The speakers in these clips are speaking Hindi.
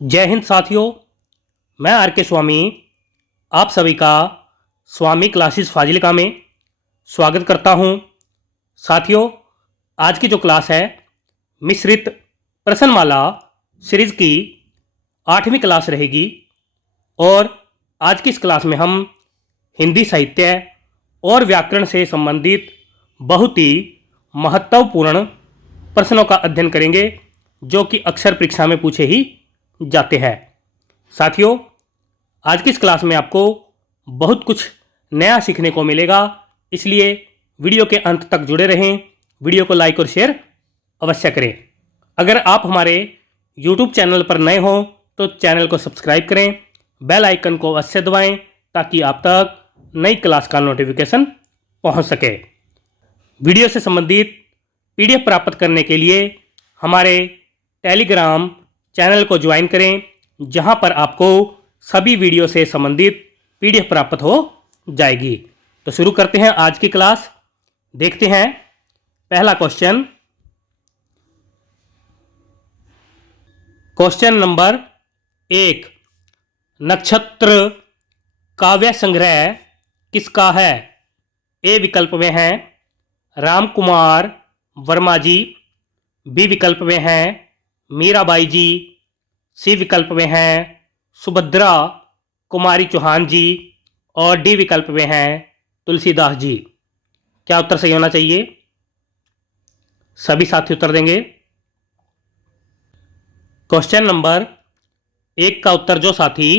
जय हिंद साथियों। मैं आर के स्वामी आप सभी का स्वामी क्लासेस फाजिलिका में स्वागत करता हूं। साथियों, आज की जो क्लास है मिश्रित प्रश्नमाला सीरीज की 8वीं क्लास रहेगी और आज की इस क्लास में हम हिंदी साहित्य और व्याकरण से संबंधित बहुत ही महत्वपूर्ण प्रश्नों का अध्ययन करेंगे जो कि अक्सर परीक्षा में पूछे ही जाते हैं। साथियों, आज की इस क्लास में आपको बहुत कुछ नया सीखने को मिलेगा, इसलिए वीडियो के अंत तक जुड़े रहें। वीडियो को लाइक और शेयर अवश्य करें। अगर आप हमारे YouTube चैनल पर नए हों तो चैनल को सब्सक्राइब करें, बेल आइकन को अवश्य दबाएं ताकि आप तक नई क्लास का नोटिफिकेशन पहुंच सके। वीडियो से संबंधित PDF प्राप्त करने के लिए हमारे टेलीग्राम चैनल को ज्वाइन करें, जहां पर आपको सभी वीडियो से संबंधित PDF प्राप्त हो जाएगी। तो शुरू करते हैं आज की क्लास। देखते हैं पहला क्वेश्चन। क्वेश्चन नंबर 1, नक्षत्र काव्य संग्रह किसका है? ए विकल्प में हैं राम कुमार वर्मा जी, बी विकल्प में हैं मीराबाई जी, सी विकल्प में हैं सुभद्रा कुमारी चौहान जी और डी विकल्प में हैं तुलसीदास जी। क्या उत्तर सही होना चाहिए? सभी साथी उत्तर देंगे। क्वेश्चन नंबर 1 का उत्तर जो साथी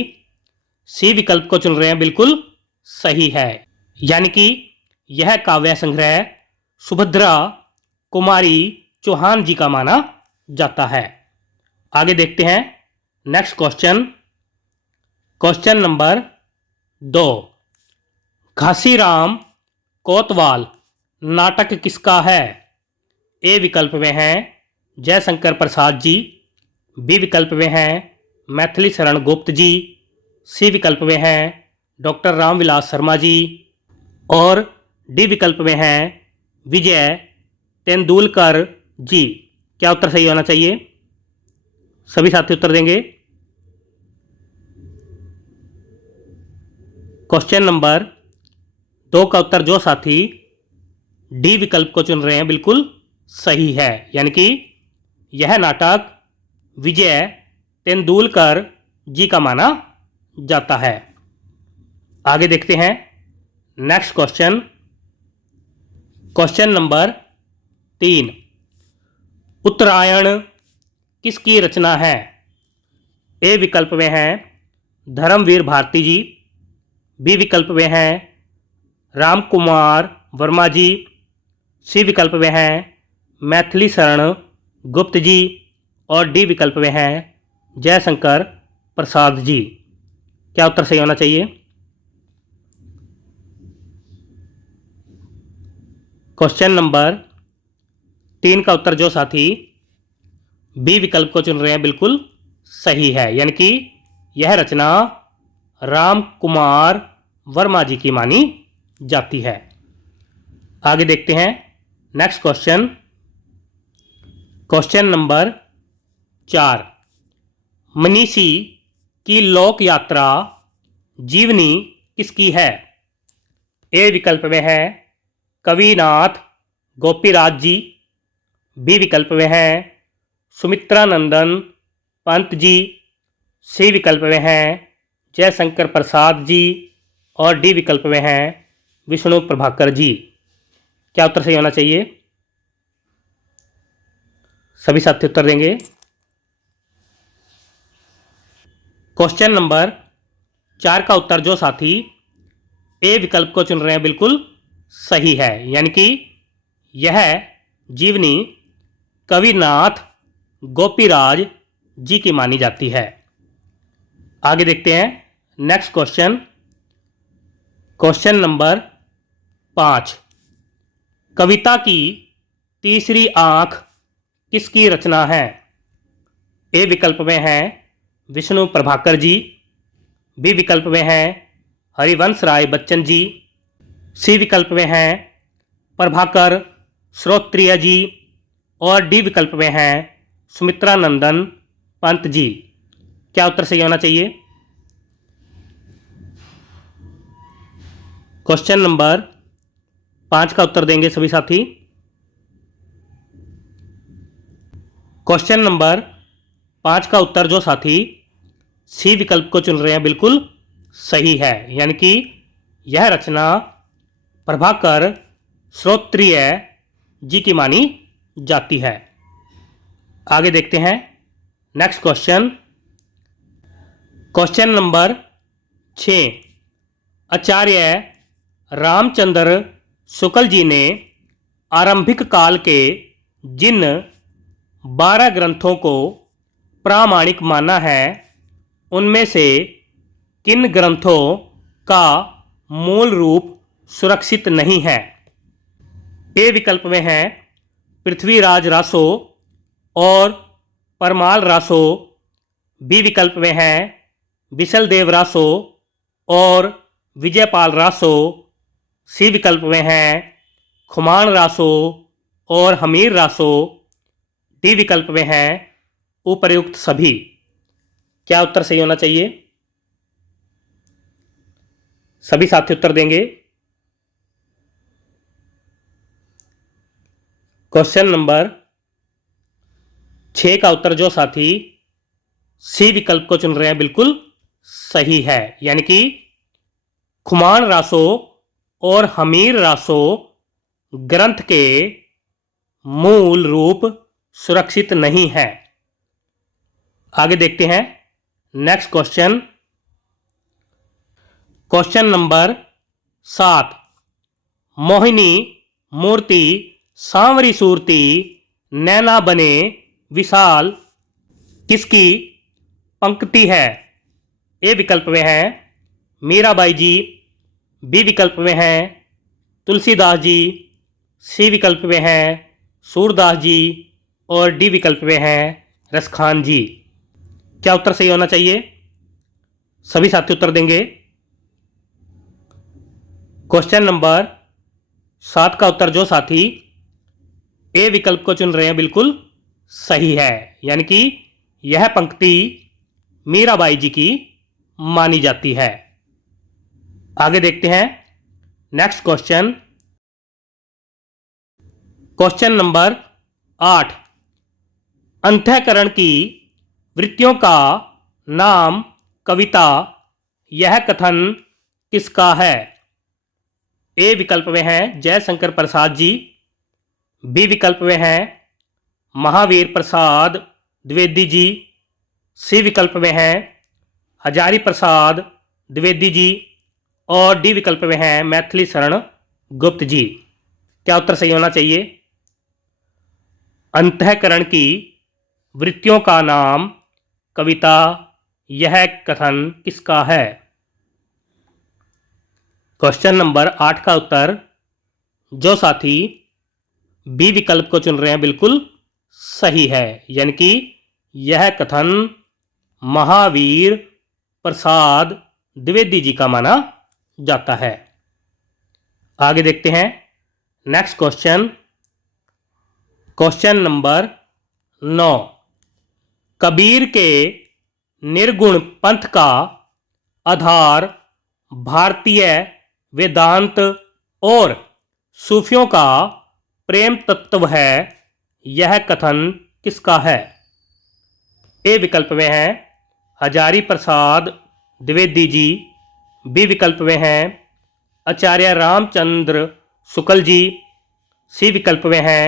सी विकल्प को चुन रहे हैं बिल्कुल सही है, यानी कि यह काव्य संग्रह सुभद्रा कुमारी चौहान जी का माना जाता है। आगे देखते हैं next question. Question number 2, Ghasiram कोतवाल नाटक किसका है? ए विकल्प में हैं जयशंकर प्रसाद जी, बी विकल्प में हैं मैथिली शरण गुप्त जी, सी विकल्प में हैं डॉक्टर रामविलास शर्मा जी और डी विकल्प में हैं विजय तेंदुलकर जी। क्या उत्तर सही होना चाहिए? सभी साथी उत्तर देंगे। क्वेश्चन नंबर 2 का उत्तर जो साथी डी विकल्प को चुन रहे हैं बिल्कुल सही है, यानी कि यह नाटक विजय तेंदुलकर जी का माना जाता है। आगे देखते हैं नेक्स्ट क्वेश्चन। क्वेश्चन नंबर 3, उत्तरायण किसकी रचना है? ए विकल्प में हैं धर्मवीर भारती जी, बी विकल्प में हैं राम कुमार वर्मा जी, सी विकल्प में हैं मैथिली शरण गुप्त जी और डी विकल्प में हैं जयशंकर प्रसाद जी। क्या उत्तर सही होना चाहिए? क्वेश्चन नंबर 3 का उत्तर जो साथी बी विकल्प को चुन रहे हैं बिल्कुल सही है, यानी कि यह रचना राम कुमार वर्मा जी की मानी जाती है। आगे देखते हैं नेक्स्ट क्वेश्चन। क्वेश्चन नंबर 4, मनीषी की लोक यात्रा जीवनी किसकी है? ए विकल्प में है कविनाथ गोपीराज जी, बी विकल्प में हैं सुमित्रानंदन पंत जी, सी विकल्प में हैं जयशंकर प्रसाद जी और डी विकल्प में हैं विष्णु प्रभाकर जी। क्या उत्तर सही होना चाहिए? सभी साथी उत्तर देंगे। क्वेश्चन नंबर 4 का उत्तर जो साथी ए विकल्प को चुन रहे हैं बिल्कुल सही है, यानी कि यह जीवनी कविनाथ गोपीराज जी की मानी जाती है। आगे देखते हैं नेक्स्ट क्वेश्चन। क्वेश्चन नंबर 5, कविता की तीसरी आंख किसकी रचना है? ए विकल्प में हैं विष्णु प्रभाकर जी, बी विकल्प में हैं हरिवंश राय बच्चन जी, सी विकल्प में हैं प्रभाकर श्रोत्रिय जी और डी विकल्प में हैं सुमित्रानंदन पंत जी। क्या उत्तर सही होना चाहिए? क्वेश्चन नंबर 5 का उत्तर देंगे सभी साथी। क्वेश्चन नंबर 5 का उत्तर जो साथी सी विकल्प को चुन रहे हैं बिल्कुल सही है, यानी कि यह रचना प्रभाकर श्रोत्रिय जी की मानी जाती है। आगे देखते हैं नेक्स्ट क्वेश्चन। Question number 6। आचार्य रामचंद्र शुक्ल जी ने आरंभिक काल के जिन 12 ग्रंथों को प्रामाणिक माना है, उनमें से किन ग्रंथों का मूल रूप सुरक्षित नहीं है? ए विकल्प में है पृथ्वीराज रासो और परमाल रासो। बी विकल्प में है बिसलदेव रासो और विजयपाल रासो। सी विकल्प में है खुमान रासो और हमीर रासो। डी विकल्प में है उपर्युक्त सभी। क्या उत्तर सही होना चाहिए? सभी साथी उत्तर देंगे। क्वेश्चन नंबर 6 का उत्तर जो साथी सी विकल्प को चुन रहे हैं बिल्कुल सही है, यानी कि खुमान रासो और हमीर रासो ग्रंथ के मूल रूप सुरक्षित नहीं है। आगे देखते हैं नेक्स्ट क्वेश्चन। Question number 7। मोहिनी मूर्ति सांवरी सूरती नैना बने विशाल किसकी पंक्ति है? ए विकल्प में है मीराबाई जी। बी विकल्प में है तुलसीदास जी। सी विकल्प में है सूरदास जी और डी विकल्प में है रसखान जी। क्या उत्तर सही होना चाहिए? सभी साथी उत्तर देंगे। क्वेश्चन नंबर 7 का उत्तर जो साथी ए विकल्प को चुन रहे हैं बिल्कुल सही है, यानी कि यह पंक्ति मीराबाई जी की मानी जाती है। आगे देखते हैं नेक्स्ट क्वेश्चन। Question number 8। अंतःकरण की वृत्तियों का नाम कविता यह कथन किसका है? ए विकल्प में है जयशंकर प्रसाद जी। बी विकल्प में है महावीर प्रसाद द्विवेदी जी। सी विकल्प में है हजारी प्रसाद द्विवेदी जी और डी विकल्प में है मैथिली शरण गुप्त जी। क्या उत्तर सही होना चाहिए? अंतःकरण की वृत्तियों का नाम कविता यह कथन किसका है? क्वेश्चन नंबर 8 का उत्तर जो साथी बी विकल्प को चुन रहे हैं बिल्कुल सही है, यानी कि यह कथन महावीर प्रसाद द्विवेदी जी का माना जाता है। आगे देखते हैं next question. Question number 9। Kabir के निर्गुण पंथ का आधार भारतीय वेदांत और सूफियों का प्रेम तत्व है, यह कथन किसका है? ए विकल्प में है हजारी प्रसाद द्विवेदी जी। बी विकल्प में है आचार्य रामचंद्र शुक्ल जी। सी विकल्प में है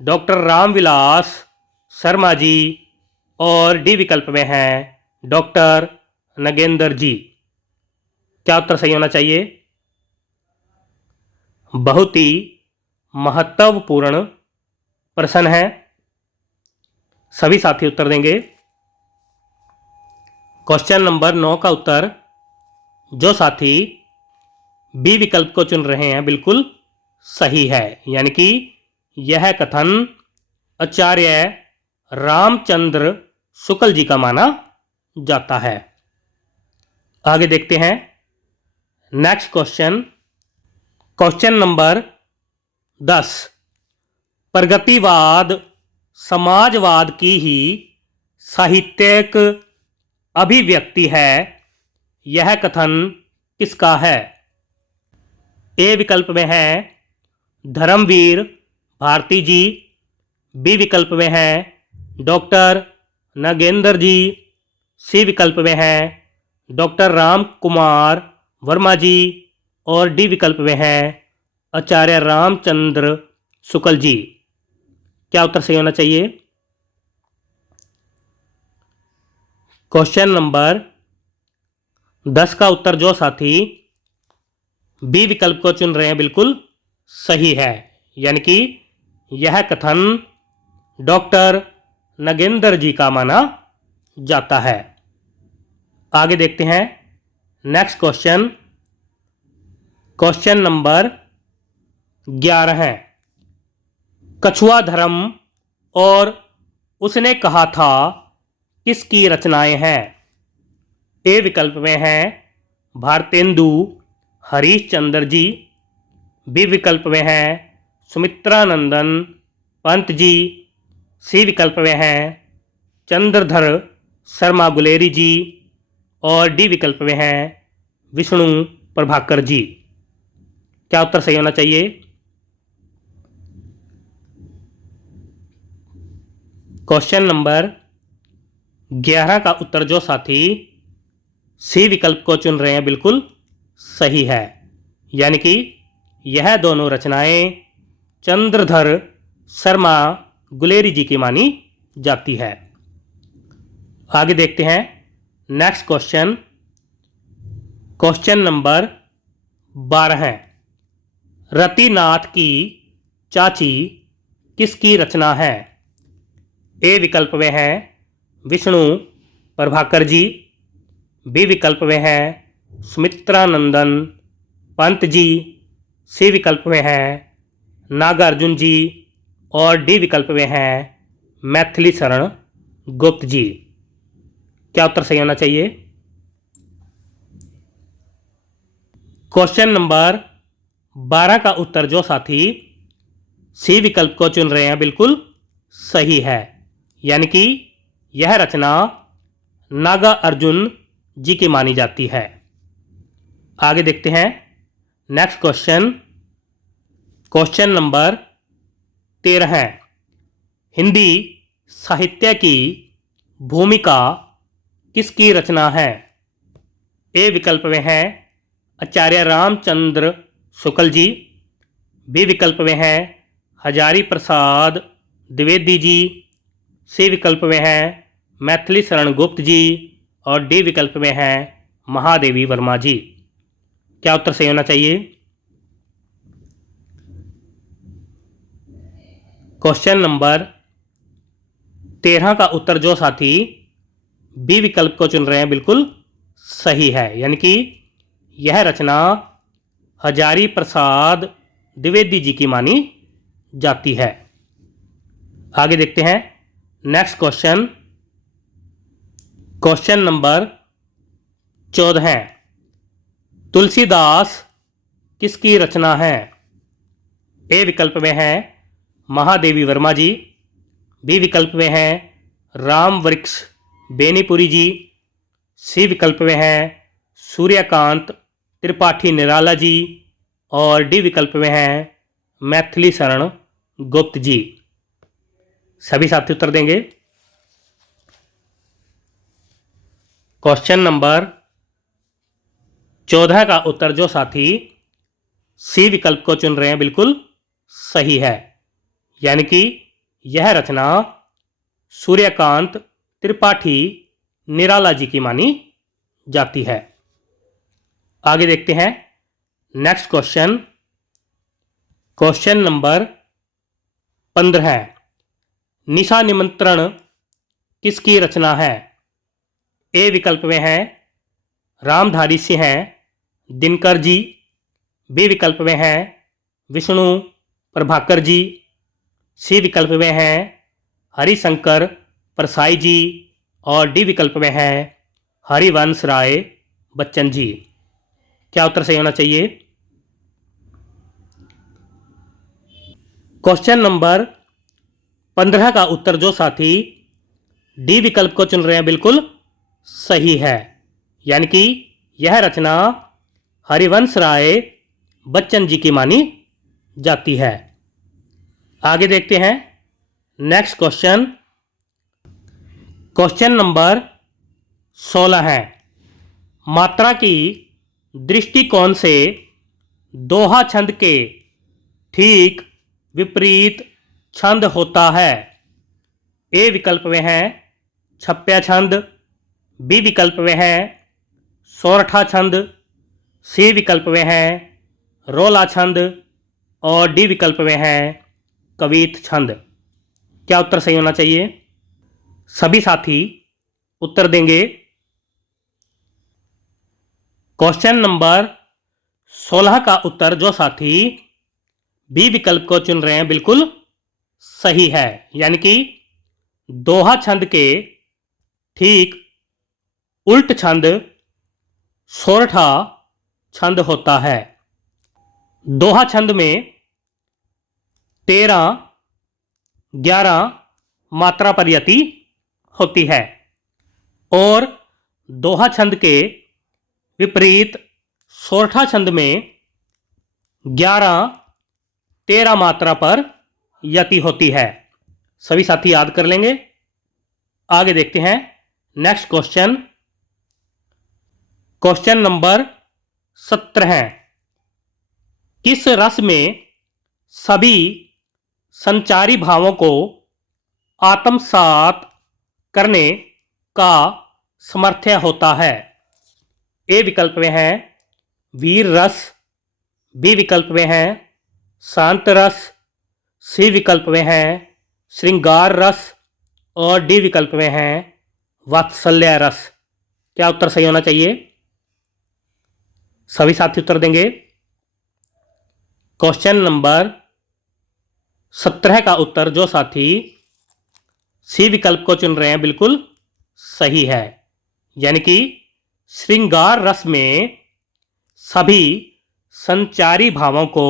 डॉक्टर रामविलास शर्मा जी और डी विकल्प में है डॉक्टर नगेंद्र जी। क्या उत्तर सही होना चाहिए? बहुत ही महत्वपूर्ण प्रश्न है, सभी साथी उत्तर देंगे। क्वेश्चन नंबर 9 का उत्तर जो साथी बी विकल्प को चुन रहे हैं बिल्कुल सही है, यानी कि यह कथन आचार्य रामचंद्र शुक्ल जी का माना जाता है। आगे देखते हैं नेक्स्ट क्वेश्चन। Question number 10। प्रगतिवाद समाजवाद की ही साहित्यिक अभिव्यक्ति है, यह कथन किसका है? ए विकल्प में है धर्मवीर भारती जी, बी विकल्प में है डॉक्टर नागेंद्र जी, सी विकल्प में है डॉक्टर राम कुमार वर्मा जी और डी विकल्प में है आचार्य रामचंद्र शुक्ल जी। क्या उत्तर सही होना चाहिए? क्वेश्चन नंबर 10 का उत्तर जो साथी बी विकल्प को चुन रहे हैं बिल्कुल सही है, यानी कि यह कथन डॉक्टर नागेंद्र जी का माना जाता है। आगे देखते हैं नेक्स्ट क्वेश्चन। क्वेश्चन नंबर 11 है, कछुआ धर्म और उसने कहा था किसकी रचनाएं हैं? ए विकल्प में है भारतेंदु हरीशचंद्र जी, बी विकल्प में है सुमित्रानंदन पंत जी, सी विकल्प में है चंद्रधर शर्मा गुलेरी जी और डी विकल्प में है विष्णु प्रभाकर जी। क्या उत्तर सही होना चाहिए? क्वेश्चन नंबर 11 का उत्तर जो साथी सी विकल्प को चुन रहे हैं बिल्कुल सही है, यानी कि यह दोनों रचनाएं चंद्रधर शर्मा गुलेरी जी की मानी जाती है। आगे देखते हैं नेक्स्ट क्वेश्चन। क्वेश्चन नंबर 12 है, रतिनाथ की चाची किसकी रचना है? ए विकल्प में है विष्णु प्रभाकर जी, बी विकल्प में है सुमित्रानंदन पंत जी, सी विकल्प में है नागार्जुन जी और डी विकल्प में है मैथिली शरण गुप्त जी। क्या उत्तर सही होना चाहिए? क्वेश्चन नंबर 12 का उत्तर जो साथी सी विकल्प को चुन रहे हैं बिल्कुल सही है, यानी कि यह रचना नागा अर्जुन जी की मानी जाती है। आगे देखते हैं नेक्स्ट क्वेश्चन। क्वेश्चन नंबर 13 है, हिंदी साहित्य की भूमिका किसकी रचना है? ए विकल्प में है आचार्य रामचंद्र शुक्ल जी, बी विकल्प में है हजारी प्रसाद द्विवेदी जी, सी विकल्प में है मैथिली शरण गुप्त जी और डी विकल्प में है महादेवी वर्मा जी। क्या उत्तर सही होना चाहिए? क्वेश्चन नंबर 13 का उत्तर जो साथी बी विकल्प को चुन रहे हैं बिल्कुल सही है, यानी कि यह रचना हजारी प्रसाद द्विवेदी जी की मानी जाती है। आगे देखते हैं नेक्स्ट क्वेश्चन। क्वेश्चन नंबर 14 है, तुलसीदास किसकी रचना है? ए विकल्प में है महादेवी वर्मा जी, बी विकल्प में है राम वृक्ष बेनीपुरी जी, सी विकल्प में है सूर्यकांत त्रिपाठी निराला जी और डी विकल्प में है मैथिली शरण गुप्त जी। सभी साथी उत्तर देंगे। क्वेश्चन नंबर 14 का उत्तर जो साथी सी विकल्प को चुन रहे हैं बिल्कुल सही है, यानी कि यह रचना सूर्यकांत त्रिपाठी निराला जी की मानी जाती है। आगे देखते हैं नेक्स्ट क्वेश्चन। क्वेश्चन नंबर 15 है, निशा निमंत्रण किसकी रचना है? ए विकल्प में है रामधारी सिंह दिनकर जी, बी विकल्प में है विष्णु प्रभाकर जी, सी विकल्प में है हरिशंकर परसाई जी और डी विकल्प में है हरिवंश राय बच्चन जी। क्या उत्तर सही होना चाहिए? क्वेश्चन नंबर 15 का उत्तर जो साथी डी विकल्प को चुन रहे हैं बिल्कुल सही है, यानी कि यह रचना हरिवंश राय बच्चन जी की मानी जाती है। आगे देखते हैं नेक्स्ट क्वेश्चन। क्वेश्चन नंबर 16 है, मात्रा की दृष्टिकोण से दोहा छंद के ठीक विपरीत छंद होता है। ए विकल्प में है छप्या छंद, बी विकल्प में है सोरठा छंद, सी विकल्प में है रोला छंद और डी विकल्प में है कवित छंद। क्या उत्तर सही होना चाहिए? सभी साथी उत्तर देंगे। क्वेश्चन नंबर 16 का उत्तर जो साथी बी विकल्प को चुन रहे हैं बिल्कुल सही है, यानी कि दोहा छंद के ठीक उल्ट छंद सोरठा छंद होता है। दोहा छंद में 13, 11 मात्रा पर यति होती है और दोहा छंद के विपरीत सोरठा छंद में 11, 13 मात्रा पर यति होती है। सभी साथी याद कर लेंगे। आगे देखते हैं नेक्स्ट क्वेश्चन। क्वेश्चन नंबर 17 है, किस रस में सभी संचारी भावों को आत्मसात करने का सामर्थ्य होता है? ए विकल्प में है वीर रस, बी विकल्प में है शांत रस, सी विकल्प में है श्रृंगार रस और डी विकल्प में है वात्सल्य रस। क्या उत्तर सही होना चाहिए? सभी साथी उत्तर देंगे। क्वेश्चन नंबर 17 का उत्तर जो साथी सी विकल्प को चुन रहे हैं बिल्कुल सही है, यानी कि श्रृंगार रस में सभी संचारी भावों को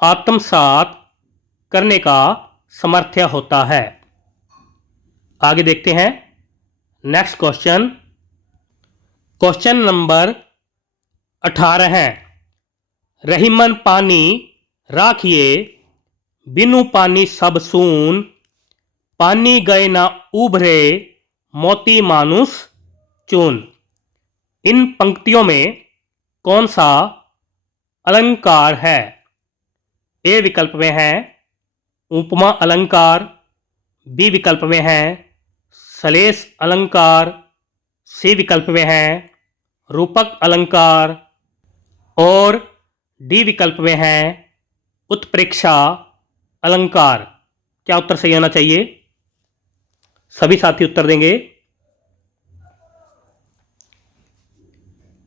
आत्मसात करने का सामर्थ्य होता है। आगे देखते हैं नेक्स्ट क्वेश्चन। क्वेश्चन नंबर 18 है, रहीमन पानी राखिए बिनु पानी सब सून, पानी गए ना उभरे मोती मानुष चून। इन पंक्तियों में कौन सा अलंकार है? ए विकल्प में है उपमा अलंकार, बी विकल्प में है सलेस अलंकार, सी विकल्प में है रूपक अलंकार और डी विकल्प में है उत्प्रेक्षा अलंकार। क्या उत्तर सही होना चाहिए? सभी साथी उत्तर देंगे।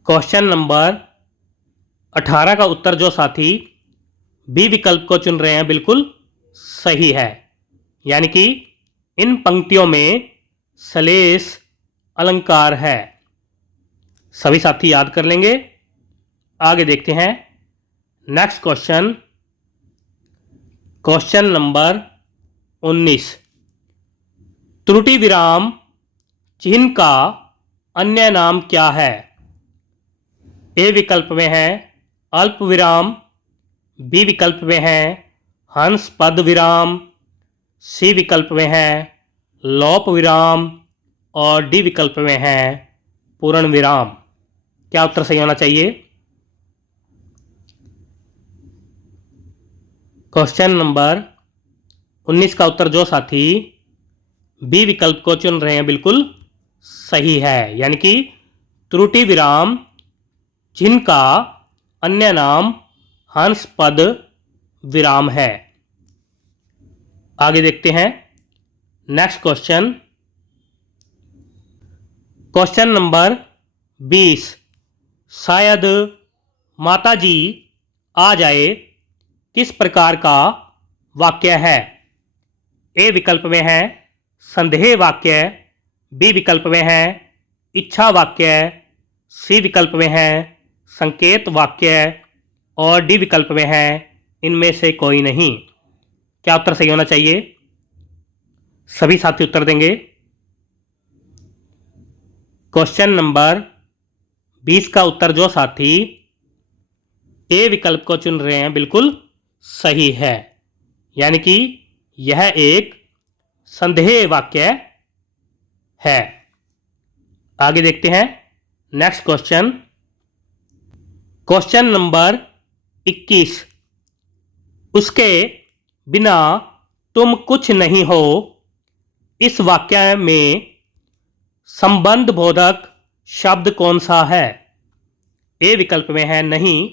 क्वेश्चन नंबर 18 का उत्तर जो साथी बी विकल्प को चुन रहे हैं बिल्कुल सही है, यानी कि इन पंक्तियों में सलेस अलंकार है। सभी साथी याद कर लेंगे। आगे देखते हैं नेक्स्ट क्वेश्चन। क्वेश्चन नंबर 19, त्रुटि विराम चिन्ह का अन्य नाम क्या है? ए विकल्प में है अल्प विराम, बी विकल्प में है हंस पद विराम, सी विकल्प में है लोप विराम और डी विकल्प में है पूर्ण विराम। क्या उत्तर सही होना चाहिए? क्वेश्चन नंबर 19 का उत्तर जो साथी बी विकल्प को चुन रहे हैं बिल्कुल सही है, यानी कि त्रुटि विराम चिन्ह का अन्य नाम हंस पद विराम है। आगे देखते हैं नेक्स्ट क्वेश्चन। क्वेश्चन नंबर 20, शायद माताजी आ जाए किस प्रकार का वाक्य है? ए विकल्प में है संदेह वाक्य, बी विकल्प में है इच्छा वाक्य, सी विकल्प में है संकेत वाक्य और डी विकल्प में है इनमें से कोई नहीं। क्या उत्तर सही होना चाहिए? सभी साथी उत्तर देंगे। क्वेश्चन नंबर 20 का उत्तर जो साथी ए विकल्प को चुन रहे हैं बिल्कुल सही है, यानी कि यह एक संदेह वाक्य है। आगे देखते हैं नेक्स्ट क्वेश्चन। क्वेश्चन नंबर 21, उसके बिना तुम कुछ नहीं हो, इस वाक्य में संबंध बोधक शब्द कौन सा है? ए विकल्प में है नहीं,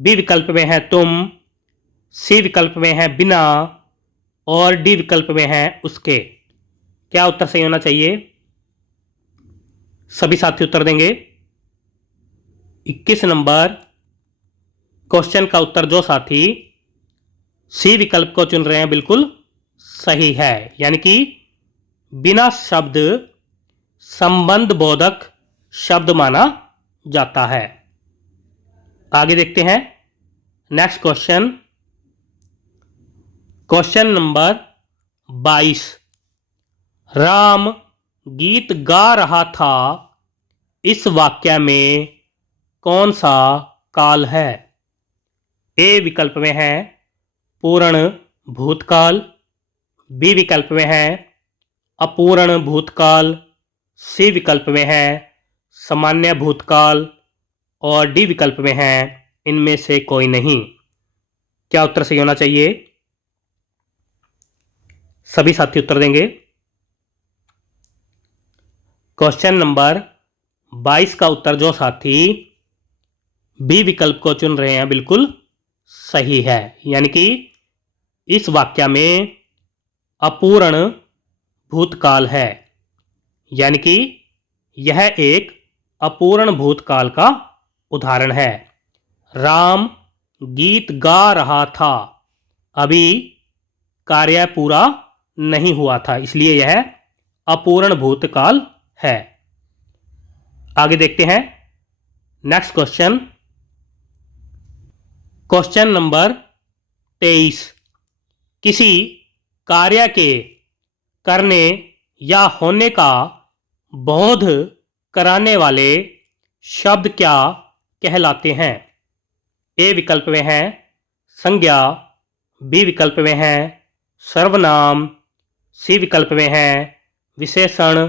बी विकल्प में है तुम, सी विकल्प में है बिना और डी विकल्प में है उसके। क्या उत्तर सही होना चाहिए? सभी साथी उत्तर देंगे। 21 नंबर क्वेश्चन का उत्तर जो साथी सी विकल्प को चुन रहे हैं बिल्कुल सही है, यानी कि बिना शब्द संबंध बोधक शब्द माना जाता है। आगे देखते हैं next question. Question number 22, Ram गीत गा रहा था, इस वाक्य में कौन सा काल है? ए विकल्प में है पूर्ण भूतकाल, बी विकल्प में है अपूर्ण भूतकाल, सी विकल्प में है सामान्य भूतकाल और डी विकल्प में है इनमें से कोई नहीं। क्या उत्तर सही होना चाहिए? सभी साथी उत्तर देंगे। क्वेश्चन नंबर 22 का उत्तर जो साथी बी विकल्प को चुन रहे हैं बिल्कुल सही है, यानी कि इस वाक्य में अपूर्ण भूतकाल है, यानी कि यह एक अपूर्ण भूतकाल का उदाहरण है। राम गीत गा रहा था, अभी कार्य पूरा नहीं हुआ था, इसलिए यह अपूर्ण भूतकाल है। आगे देखते हैं नेक्स्ट क्वेश्चन। क्वेश्चन नंबर 23, किसी कार्य के करने या होने का बोध कराने वाले शब्द क्या कहलाते हैं? ए विकल्प में है संज्ञा, बी विकल्प में है सर्वनाम, सी विकल्प में है विशेषण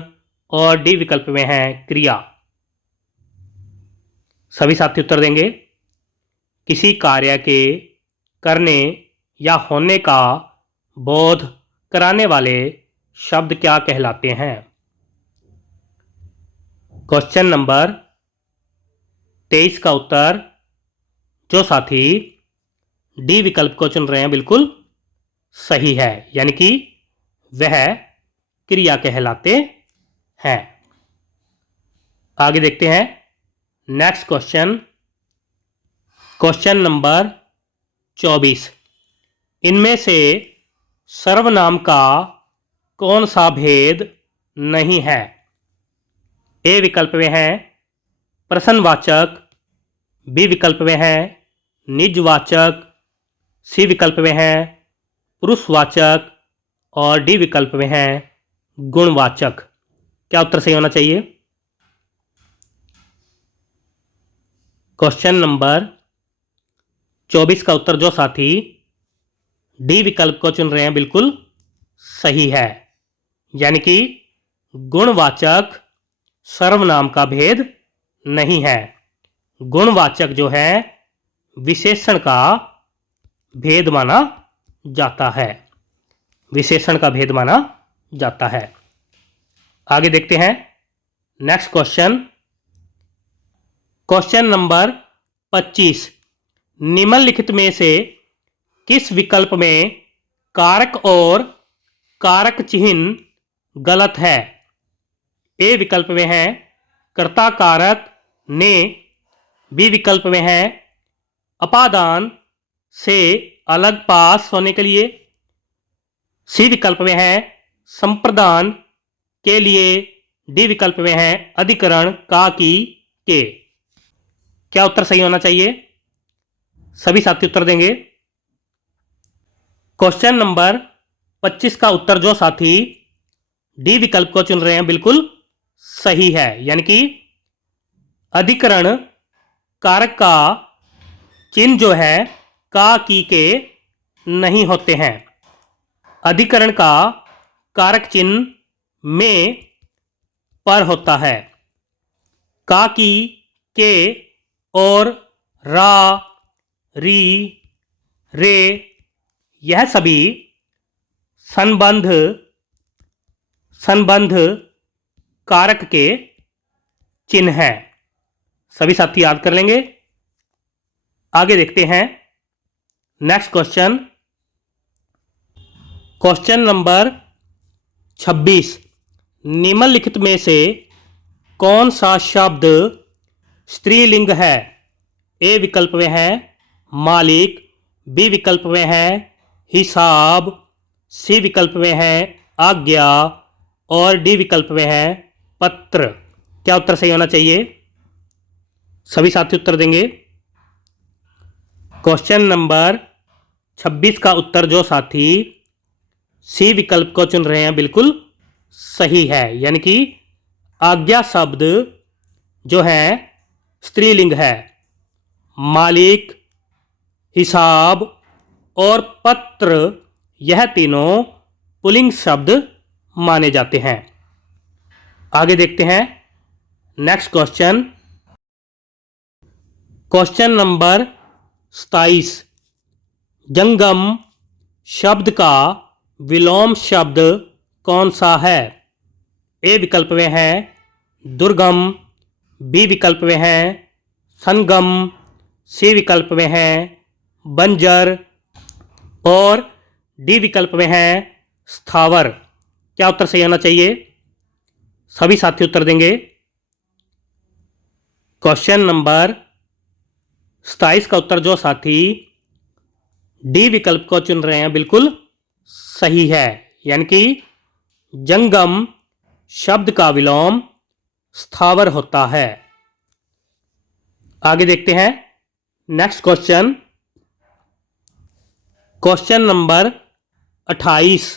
और डी विकल्प में है क्रिया। सभी साथी उत्तर देंगे। किसी कार्य के करने या होने का बोध कराने वाले शब्द क्या कहलाते हैं? क्वेश्चन नंबर 23 का उत्तर जो साथी डी विकल्प को चुन रहे हैं बिल्कुल सही है, यानी कि वह क्रिया कहलाते हैं। आगे देखते हैं नेक्स्ट क्वेश्चन। क्वेश्चन नंबर 24, इनमें से सर्वनाम का कौन सा भेद नहीं है? ए विकल्प में है प्रश्नवाचक, बी विकल्प में है निजवाचक, सी विकल्प में है पुरुषवाचक और डी विकल्प में है गुणवाचक। क्या उत्तर सही होना चाहिए? क्वेश्चन नंबर 24 का उत्तर जो साथी डी विकल्प को चुन रहे हैं बिल्कुल सही है, यानी कि गुणवाचक सर्वनाम का भेद नहीं है। गुणवाचक जो है विशेषण का भेद माना जाता है, विशेषण का भेद माना जाता है। आगे देखते हैं नेक्स्ट क्वेश्चन। क्वेश्चन नंबर 25, निम्नलिखित में से किस विकल्प में कारक और कारक चिन्ह गलत है? ए विकल्प में है कर्ता कारक ने, बी विकल्प में है अपादान से अलग पास होने के लिए, सी विकल्प में है संप्रदान के लिए, डी विकल्प में है अधिकरण का की के। क्या उत्तर सही होना चाहिए? सभी साथी उत्तर देंगे। क्वेश्चन नंबर 25 का उत्तर जो साथी डी विकल्प को चुन रहे हैं बिल्कुल सही है, यानी कि अधिकरण कारक का चिन्ह जो है का की के नहीं होते हैं। अधिकरण का कारक चिन्ह में पर होता है। का की के और रा री रे यह सभी संबंध कारक के चिन्ह हैं। सभी साथी याद कर लेंगे। आगे देखते हैं नेक्स्ट क्वेश्चन। Question number 26। निम्नलिखित में से कौन सा शब्द स्त्रीलिंग है? ए विकल्प में है मालिक, बी विकल्प में है हिसाब, सी विकल्प में है आज्ञा और डी विकल्प में है पत्र। क्या उत्तर सही होना चाहिए? सभी साथी उत्तर देंगे। क्वेश्चन नंबर 26 का उत्तर जो साथी सी विकल्प को चुन रहे हैं बिल्कुल सही है, यानी कि आज्ञा शब्द जो है स्त्रीलिंग है। मालिक, हिसाब और पत्र यह तीनों पुल्लिंग शब्द माने जाते हैं। आगे देखते हैं नेक्स्ट क्वेश्चन। Question number 27। जंगम शब्द का विलोम शब्द कौन सा है? ए विकल्प में है दुर्गम, बी विकल्प में है संगम, सी विकल्प में है बंजर और डी विकल्प में है स्थावर। क्या उत्तर सही होना चाहिए? सभी साथी उत्तर देंगे। क्वेश्चन नंबर 27 का उत्तर जो साथी डी विकल्प को चुन रहे हैं बिल्कुल सही है, यानी कि जंगम शब्द का विलोम स्थावर होता है। आगे देखते हैं next question. Question number 28।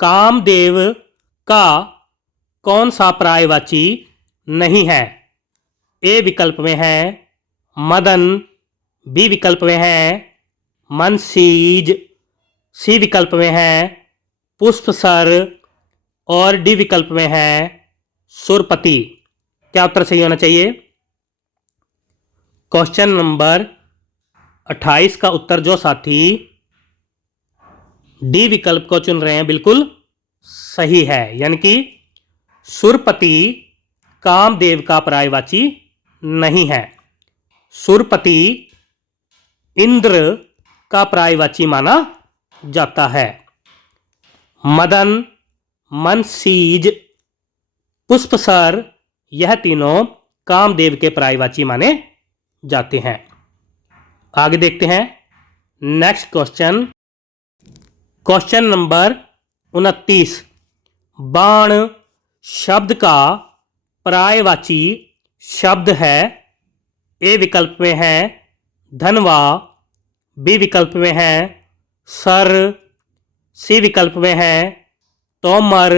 Kamdev का कौन सा पर्यायवाची नहीं है? ए विकल्प में है मदन, बी विकल्प में है मनसीज, सी विकल्प में है पुष्पसर और डी विकल्प में है सुरपति। क्या उत्तर सही होना चाहिए? क्वेश्चन नंबर 28 का उत्तर जो साथी डी विकल्प को चुन रहे हैं बिल्कुल सही है, यानी कि सुरपति कामदेव का पर्यायवाची नहीं है। सुरपति इंद्र का पर्यायवाची माना जाता है। मदन, मनसीज, पुष्पसर यह तीनों कामदेव के पर्यायवाची माने जाते हैं। आगे देखते हैं नेक्स्ट क्वेश्चन। Question number 29। बाण शब्द का पर्यायवाची शब्द है। ए विकल्प में है धनवा, बी विकल्प में है सर, सी विकल्प में है तोमर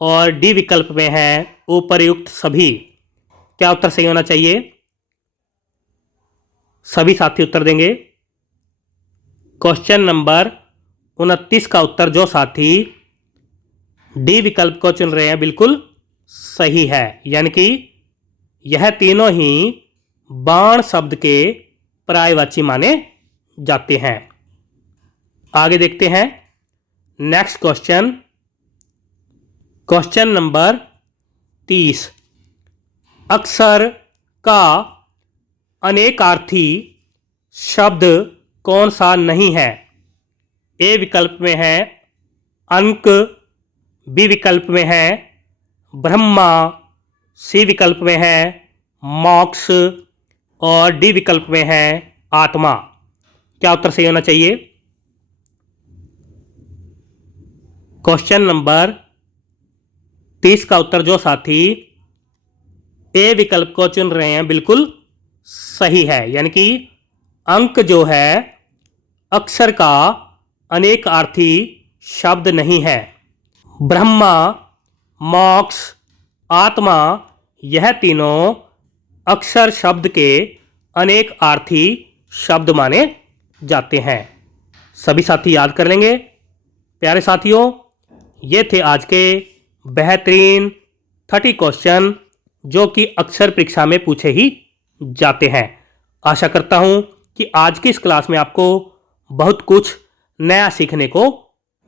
और डी विकल्प में है उपर्युक्त सभी। क्या उत्तर सही होना चाहिए? सभी साथी उत्तर देंगे। क्वेश्चन नंबर 29 का उत्तर जो साथी डी विकल्प को चुन रहे हैं बिल्कुल सही है, यानी कि यह तीनों ही बाण शब्द के पर्यायवाची माने जाते हैं। आगे देखते हैं नेक्स्ट क्वेश्चन। Question number 30। अक्षर का अनेकार्थी शब्द कौन सा नहीं है? ए विकल्प में है अंक, बी विकल्प में है ब्रह्मा, सी विकल्प में है मोक्ष और डी विकल्प में है आत्मा। क्या उत्तर सही होना चाहिए? क्वेश्चन नंबर 30 का उत्तर जो साथी ए विकल्प को चुन रहे हैं बिल्कुल सही है, यानी कि अंक जो है अक्षर का अनेकार्थी शब्द नहीं है। ब्रह्मा, मोक्ष आत्मा, यह तीनों अक्षर शब्द के अनेक अर्थी शब्द माने जाते हैं। सभी साथी याद कर लेंगे। प्यारे साथियों, ये थे आज के बेहतरीन 30 क्वेश्चन जो कि अक्षर परीक्षा में पूछे ही जाते हैं। आशा करता हूं कि आज की इस क्लास में आपको बहुत कुछ नया सीखने को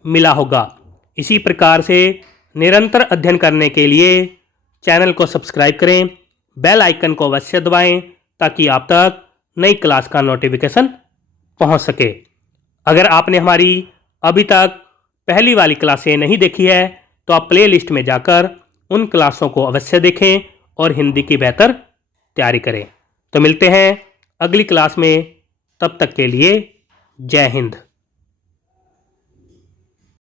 मिला होगा। इसी प्रकार से निरंतर अध्ययन करने के लिए चैनल को सब्सक्राइब करें, बेल आइकन को अवश्य दबाएं ताकि आप तक नई क्लास का नोटिफिकेशन पहुंच सके। अगर आपने हमारी अभी तक पहली वाली क्लासें नहीं देखी है तो आप प्ले लिस्ट में जाकर उन क्लासों को अवश्य देखें और हिंदी की बेहतर तैयारी करें। तो मिलते हैं अगली क्लास में, तब तक के लिए जय हिंद।